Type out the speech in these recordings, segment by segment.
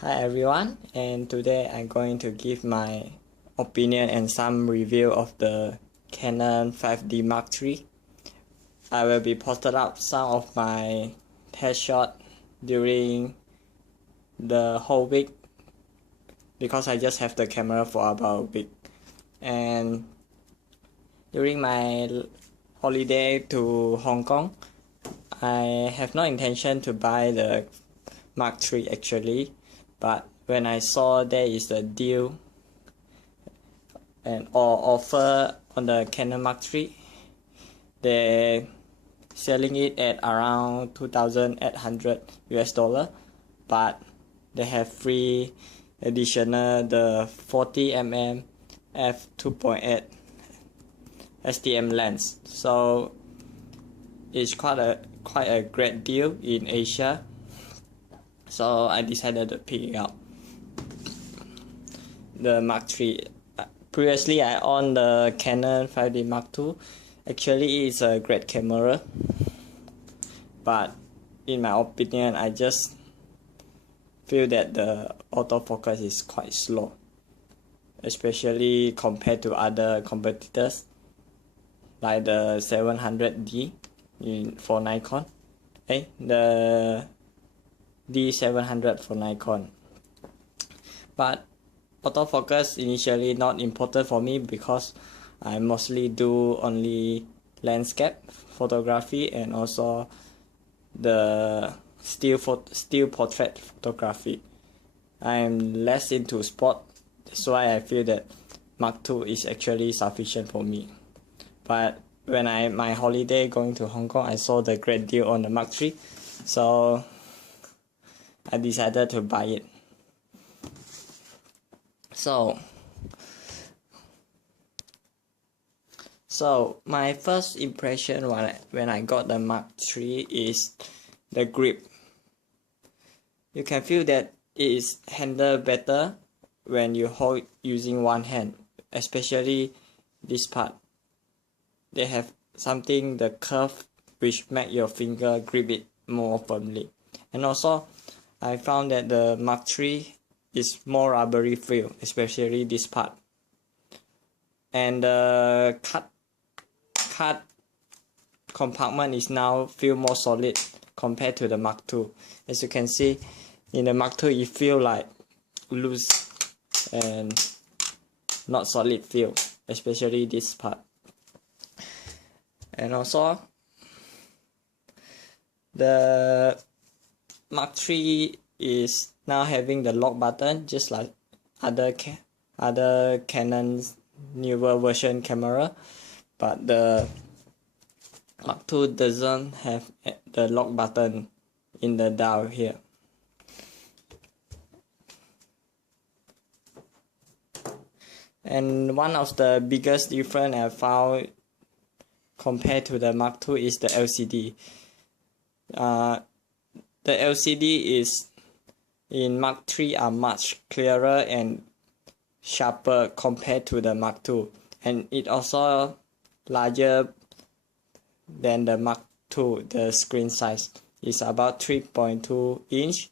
Hi everyone, and today I'm going to give my opinion and some review of the Canon 5D Mark III. I will be posted up some of my test shot during the whole week because I just have the camera for about a week. And during my holiday to Hong Kong, I have no intention to buy the Mark III actually, but when I saw there is a deal or offer on the Canon Mark III, they're selling it at around 2,800 US dollar, but they have free additional the 40mm f2.8 STM lens, so it's quite a great deal in Asia. So I decided to pick up the Mark III. Previously I owned the Canon 5D Mark II. Actually it's a great camera, but in my opinion I just feel that the autofocus is quite slow, especially compared to other competitors like the 700D for Nikon, the D700 for Nikon. But autofocus initially not important for me because I mostly do only landscape photography and also the still portrait photography. I'm less into sport, that's why I feel that Mark II is actually sufficient for me. But when my holiday going to Hong Kong, I saw the great deal on the Mark III, so I decided to buy it. So my first impression when I got the Mark III is the grip. You can feel that it is handled better when you hold using one hand, especially this part. They have something, the curve, which make your finger grip it more firmly. And also I found that the Mark III is more rubbery feel, especially this part. And the cut compartment is now feel more solid compared to the Mark II. As you can see, in the Mark II it feel like loose and not solid feel, especially this part. And also the Mark III is now having the lock button just like other Canon's newer version camera, but the Mark II doesn't have the lock button in the dial here. And one of the biggest difference I found compared to the Mark II is the LCD. The LCD is in Mark III are much clearer and sharper compared to the Mark II, and it also larger than the Mark II. The screen size is about 3.2 inch,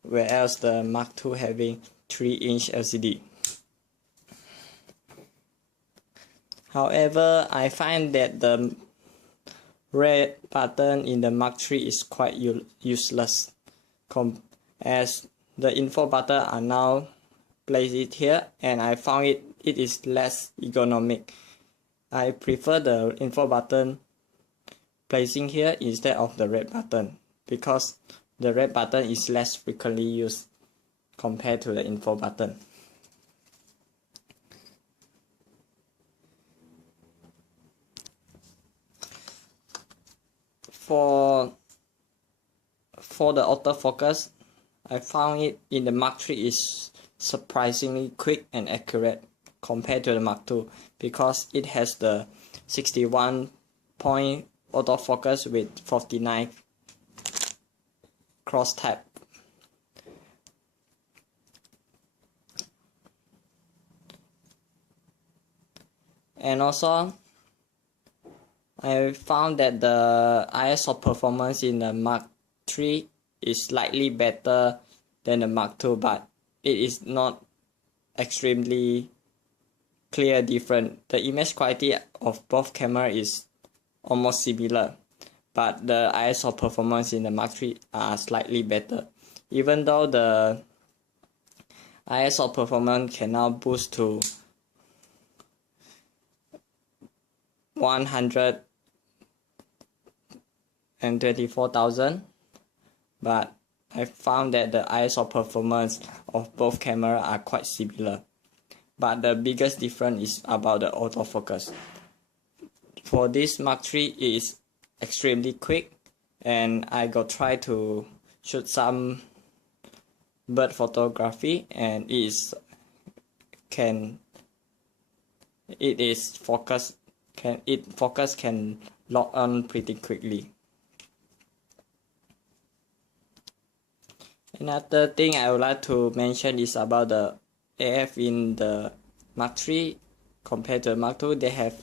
whereas the Mark II having 3-inch LCD. However, I find that the red button in the Mark III is quite useless, as the info button are now placed it here, and I found it is less ergonomic. I prefer the info button placing here instead of the red button, because the red button is less frequently used compared to the info button. For the autofocus, I found it in the Mark III is surprisingly quick and accurate compared to the Mark II, because it has the 61-point autofocus with 49 cross tab. And also I found that the ISO performance in the Mark III is slightly better than the Mark II, but it is not extremely clear different. The image quality of both camera is almost similar, but the ISO performance in the Mark III are slightly better. Even though the ISO performance can now boost to 124,000, but I found that the ISO performance of both cameras are quite similar. But the biggest difference is about the autofocus. For this Mark III, it is extremely quick, and I got try to shoot some bird photography, and it focus can lock on pretty quickly. Another thing I would like to mention is about the AF in the Mark III compared to the Mark II. They have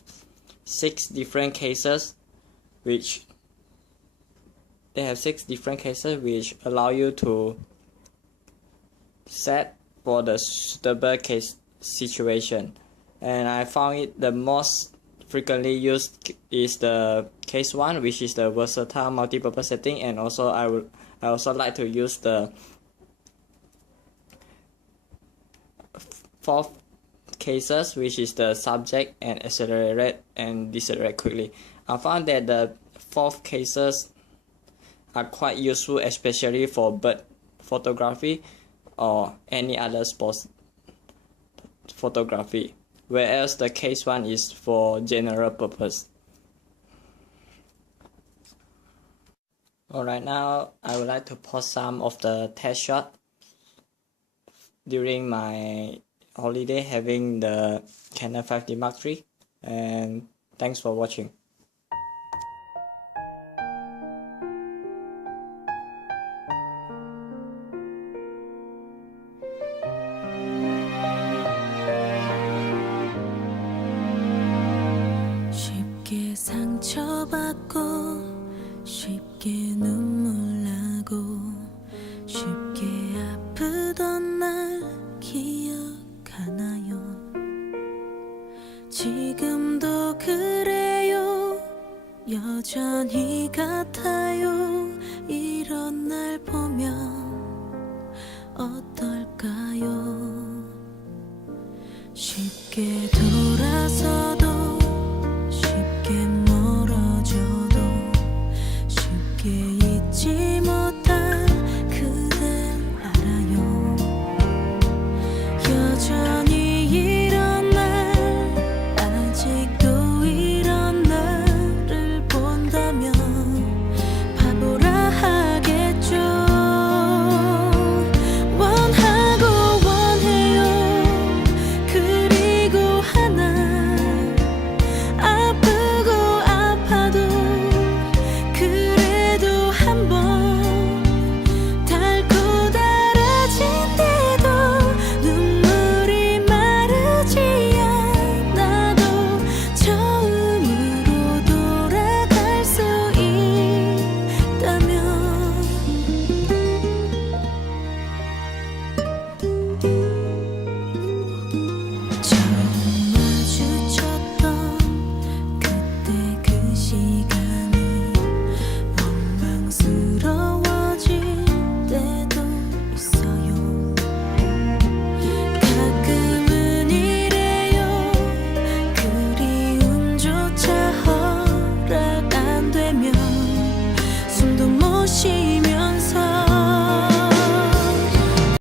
6 different cases which allow you to set for the suitable case situation. And I found it the most frequently used is the case 1, which is the versatile multi-purpose setting, and also I also like to use the 4th cases, which is the subject and accelerate and decelerate quickly. I found that the 4th cases are quite useful, especially for bird photography or any other sports photography, whereas the case 1 is for general purpose. Alright, now I would like to post some of the test shot during my holiday having the Canon 5D Mark III, and thanks for watching. 쉽게 상처받고 쉽게 눈물 나고 쉽게 아프던 날 기억하나요? 지금도 그래요. 여전히 같아요. 이런 날 보면 어떨까요? 쉽게 돌아서